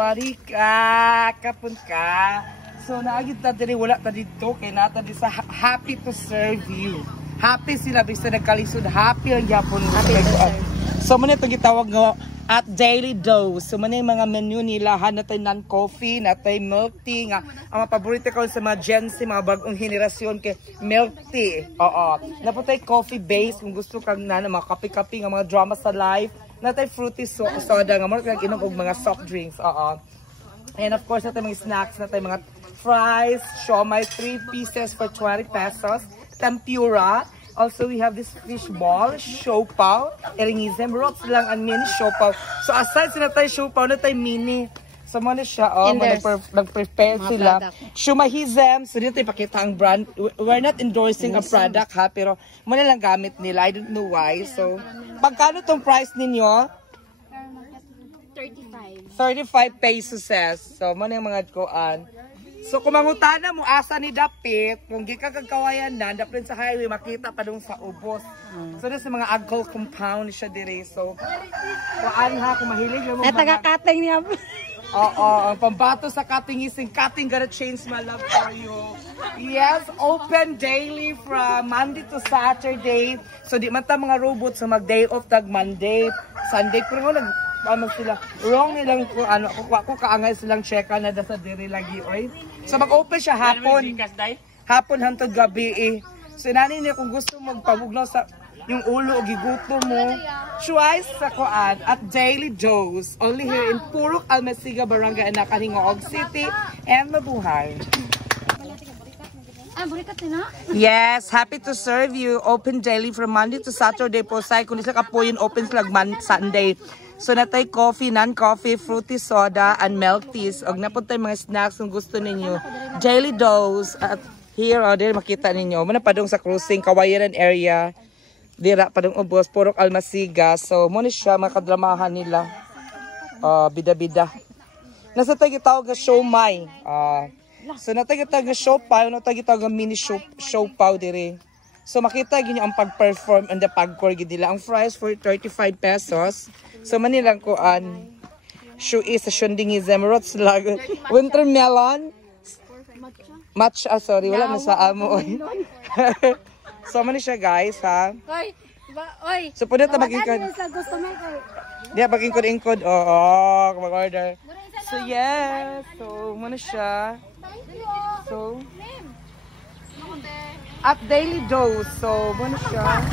wari ka, kapun ka. So, naagit na diri, wala ta dito, kaya nata di sa happy to serve you. Happy sila, bisa nagkalisod, happy ang yapon. Happy to serve. So, muna itong gitawag nga at Daily Dose. So, muna yung mga menu nila, natay non-coffee, natay milk tea, nga, ang mga paborito ko sa mga Gen Z, mga bagong henerasyon, kay milk tea. Oo. Naputay coffee base, kung gusto kang na, mga kape-kape, nga mga drama sa life, natay fruity soda, nga mga kang inom og mga soft drinks. Oo. And of course, natay mga snacks, natay mga fries, siomai, 3 pieces for 20 pesos, tempura. Also, we have this fish ball, siopaw, eringism, rots lang ang mini siopaw. So, aside sa natay siopaw, natay mini. So, muna siya, nag-prepare sila. Shumahizem, so dito ipakita ang brand. We're not endorsing a product ha, pero muna lang gamit nila. I don't know why. So, pagkano tong price ninyo? 35 pesos. So, muna yung mga kuan. So, kung mangutana mo, asa ni Dapit, kung di ka kagkawayan na, dapat sa highway, makita pa dun sa ubos. So, dun sa mga agcol compound siya dire. So, kuan ha, kung mahilig mo mga... taga-cutting niya. Oo, ang pambato sa cutting is cutting gonna change my love for you. Yes, open daily from Monday to Saturday. So, di man ta mga robots, so mag-day off, tag-Monday, Sunday, pero ano sila, wrong nilang kung ano, ko kaangay silang checka na sa diri lagi, oy. So mag-open siya hapon hantod gabi eh. So nani niya kung gusto magpabugnaw sa yung ulo o giguto mo, twice sa kuan at Daily Dose, only here in Purok Almasiga, Barangay Anacaningaog City, and Mabuhay. Yes, happy to serve you. Open daily from Monday to Saturday po. Say, kung isa ka po yun, open flag Sunday. So, natay coffee, non-coffee, fruity soda, and milk teas. Og napuntay mga snacks kung gusto ninyo. Daily Dose. At here, dito makita ninyo. Muna pa sa cruising, Kawayaran area. Dira pa ubos, Purok Almasiga. So, muna siya, mga kadramahan nila. Bida-bida. Nasa tayo tawag na siomai. So, natay tawag na siopaw, natay tawag na mini siopaw dire. So, makita niyo ang pag-perform and the pag-core nila. Ang fries for 35 pesos. So, manilang kuan. Shoe is a shundingizem. Rots lang. Winter melon. Matcha. Sorry, wala na sa amo. So, mani siya guys, ha? So, pwede ito mag-ingkod. Di, mag-ingkod-ingkod. Oo, mag-order. So, yes. So, mani siya. So, at Daily Dose. So, mani siya.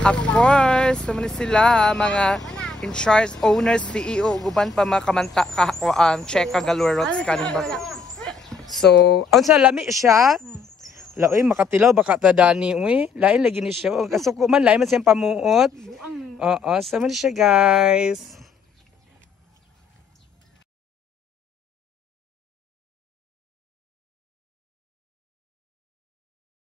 Of course, sumuni sila, mga in charge, owners, CEO, guban pa mga kamanta, check galore rots kanin ba. So, ang sa lami siya, laoy, makatilaw, baka tadani, uy, lain lagi ni siya, kasuko man, lain man siyang pamuot. Oo, sumuni siya guys.